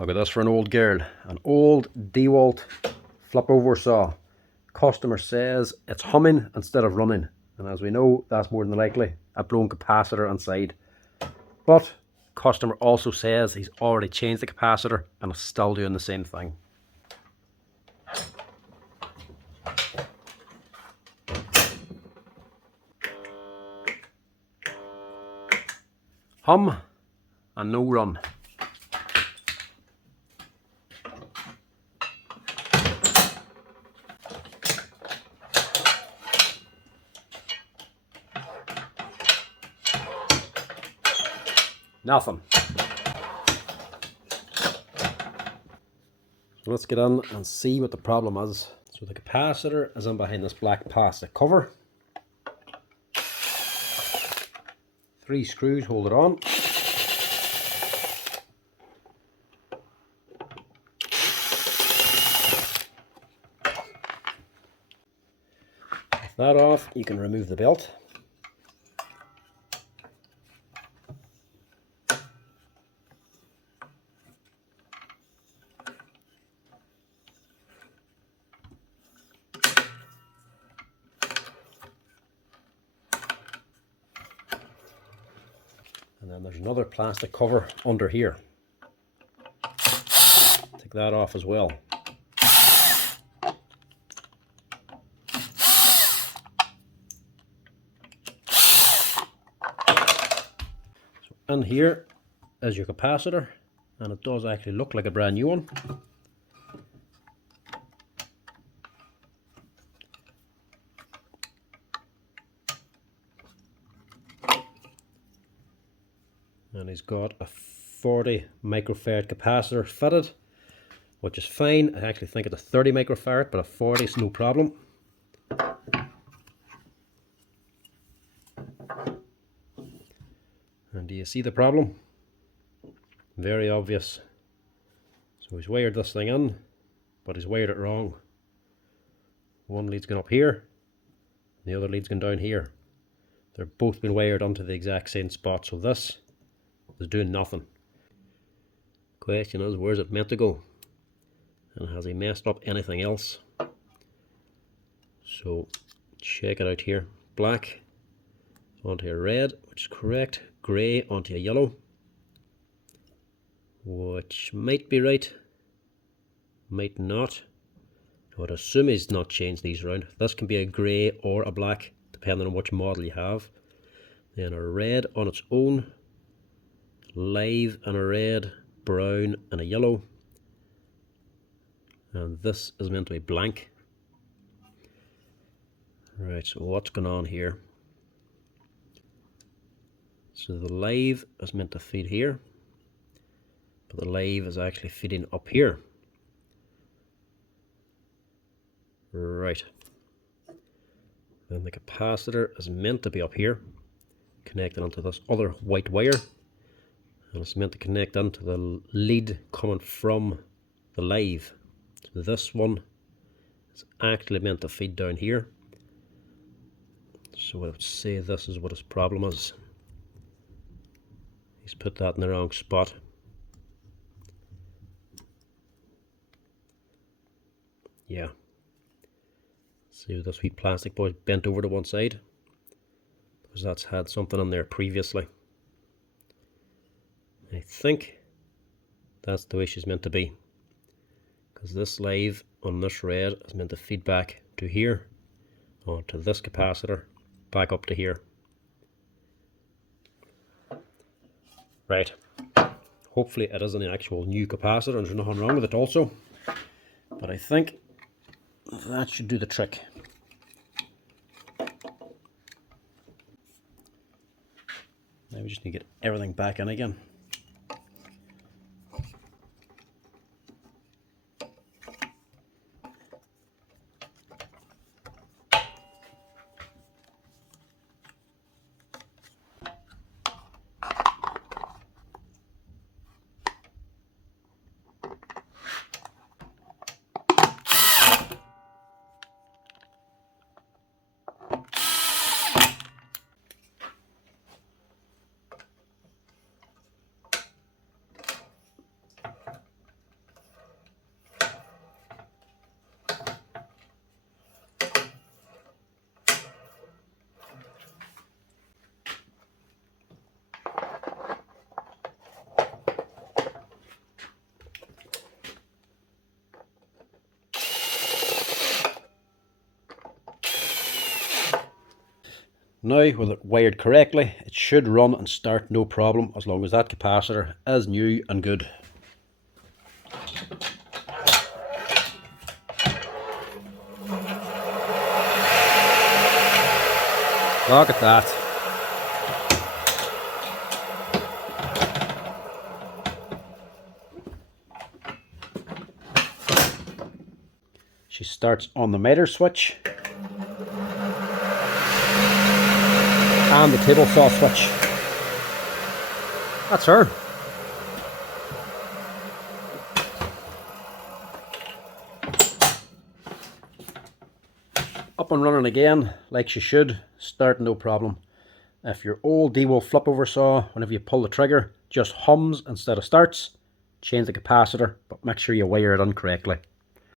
Look at this for an old girl. An old Dewalt Flip Over saw. Customer says it's humming instead of running. And as we know, that's more than likely a blown capacitor inside. But customer also says he's already changed the capacitor and it's still doing the same thing. Hum and no run. Nothing. So let's get in and see what the problem is. So the capacitor is in behind this black plastic cover. 3 screws hold it on. With that off, you can remove the belt. And then there's another plastic cover under here. Take that off as well. So in here is your capacitor, and it does actually look like a brand new one. And he's got a 40 microfarad capacitor fitted, which is fine. I actually think it's a 30 microfarad, but a 40 is no problem. And do you see the problem? Very obvious. So he's wired this thing in, but he's wired it wrong. One lead's going up here, the other lead's going down here. They're both been wired onto the exact same spot, so this is doing nothing. Question is, where's it meant to go? And has he messed up anything else? So check it out here. Black onto a red, which is correct. Grey onto a yellow, which might be right, might not. I would assume he's not changed these around. This can be a grey or a black, depending on which model you have. Then a red on its own, live and a red, brown and a yellow, and this is meant to be blank. Right, so what's going on here? So the live is meant to feed here, but the live is actually feeding up here. Right. Then the capacitor is meant to be up here, connected onto this other white wire. And it's meant to connect into the lead coming from the live. So this one is actually meant to feed down here. So I would say this is what his problem is. He's put that in the wrong spot. Yeah. See, this wee plastic boy's bent over to one side, because that's had something on there previously. I think that's the way she's meant to be, because this live on this red is meant to feed back to here, onto this capacitor, back up to here. Right. Hopefully it isn't an actual new capacitor and there's nothing wrong with it also, but I think that should do the trick. Now we just need to get everything back in again. Now, with it wired correctly, it should run and start no problem as long as that capacitor is new and good. Look at that. She starts on the meter switch and the table saw switch. That's her. Up and running again, like she should, start no problem. If your old Dewalt Flip Over saw, whenever you pull the trigger, just hums instead of starts, change the capacitor, but make sure you wire it in correctly.